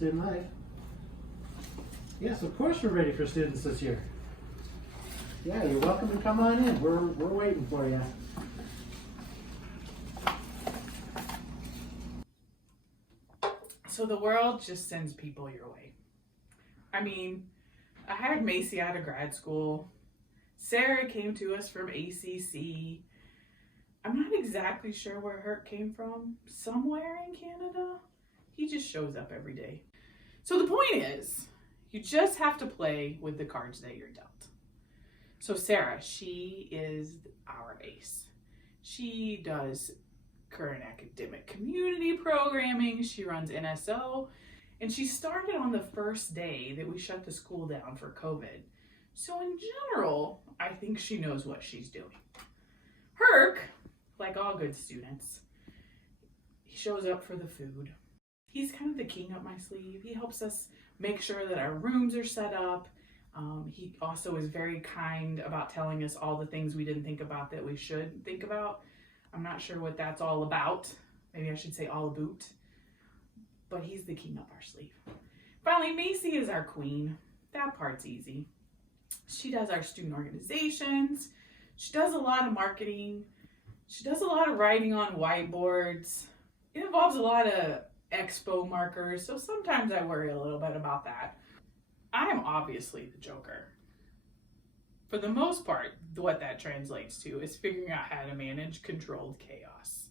Student Life. Yes, of course we're ready for students this year. Yeah, you're welcome to come on in. We're waiting for you. So the world just sends people your way. I mean, I hired Macy out of grad school. Sarah came to us from ACC. I'm not exactly sure where Herc came from. Somewhere in Canada. He just shows up every day. So the point is, you just have to play with the cards that you're dealt. So Sarah, she is our ace. She does current academic community programming. She runs NSO. And she started on the first day that we shut the school down for COVID. So in general, I think she knows what she's doing. Herc, like all good students, he shows up for the food. He's kind of the king up my sleeve. He helps us make sure that our rooms are set up. He also is very kind about telling us all the things we didn't think about that we should think about. I'm not sure what that's all about. Maybe I should say all about. But he's the king up our sleeve. Finally, Macy is our queen. That part's easy. She does our student organizations. She does a lot of marketing. She does a lot of writing on whiteboards. It involves a lot of expo markers, so sometimes I worry a little bit about that. I'm obviously the joker. For the most part, what that translates to is figuring out how to manage controlled chaos.